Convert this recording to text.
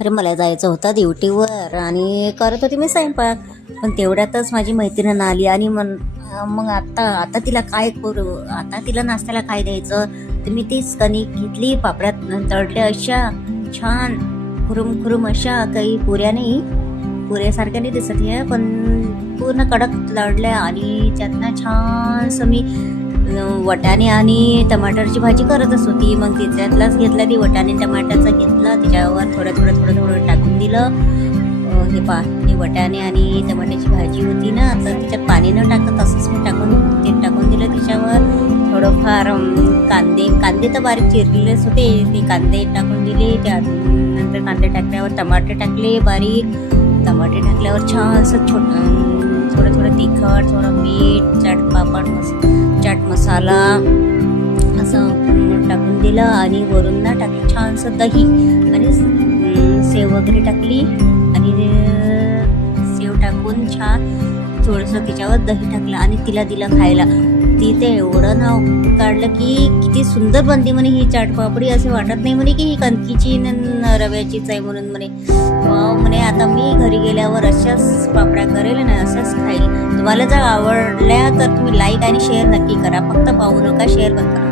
अरे मला जायचं होतं ड्युटीवर आणि करत होती मी स्वयंपाक. पण तेवढ्यातच माझी मैत्रीण आली आणि मग आता आता तिला काय करू, आता तिला नाश्त्याला काय द्यायचं. तर मी तीच कणिक घेतली, पापड्यात तळल्या अशा छान खुरुम खुरुम अशा, काही पुऱ्या नाही, पुऱ्यासारख्या नाही दिसत आहे पण पूर्ण कडक तळल्या. आणि त्यातनं छानसं मी वटाणे आणि टमाटरची भाजी करतच होती. मग त्याच्यातलाच घेतला, ती वटाणे टमाटरचा घेतला, त्याच्यावर थोडं थोडं थोडं थोडं टाकून दिलं. हे वटाणे आणि टमाट्याची भाजी होती ना, तर त्याच्यात पाणी न टाकत तसंच मी ते टाकून दिलं त्याच्यावर. थोडंफार कांदे तर बारीक चिरलेलेच होते, ते कांदे टाकून दिले. त्यानंतर कांदे टाकल्यावर टमाटे टाकले बारीक. टमाटे टाकल्यावर छानसं थोडं थोडं तिखट, थोडं मीठ, चाट मसाला असं टाकून दिलं. आणि वरून ना टाकलं छानसं दही आणि सेव वगैरे टाकली. आणि सेव टाकून छान थोडंसं त्याच्यावर दही टाकलं आणि तिला दिलं खायला. ती ते एवढं नाव काढलं की किती सुंदर बनते म्हणे ही चाटपापडी, असे वाटत नाही म्हणे की ही कणकीची रव्याचीच आहे म्हणून म्हणे. वाव म्हणे, आता मी घरी गेल्यावर अशाच पापड्या करेल ना, अशाच खाईल. तुम्हाला जर आवडल्या तर तुम्ही लाईक आणि शेअर नक्की करा, फक्त पाहू नका, शेअर पण करा.